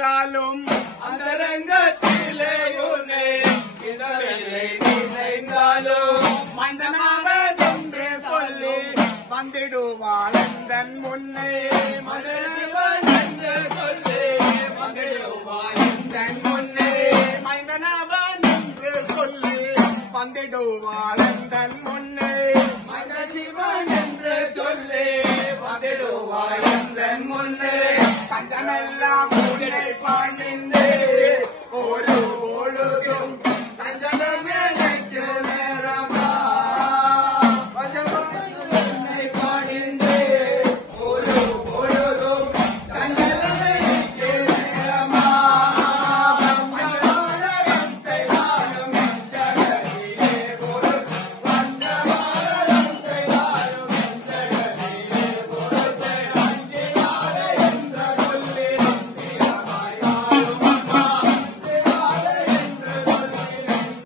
இருந்தாலும் அந்தரங்கத்திலே உன்னை நினைந்தாலும் மந்தனாவன் என்று சொல்லி வந்திடுவாள் எந்தன் முன்னே மதனவன் என்று சொல்லி வந்திடுவாள் எந்தன் முன்னே மைந்தனாவன் என்று சொல்லி வந்திடுவாள் எந்தன் முன்னே மதசிவன் என்று சொல்லி வந்திடுவாள் எந்தன் முன்னே கஞ்சமெல்லாம் உடை பாண்டு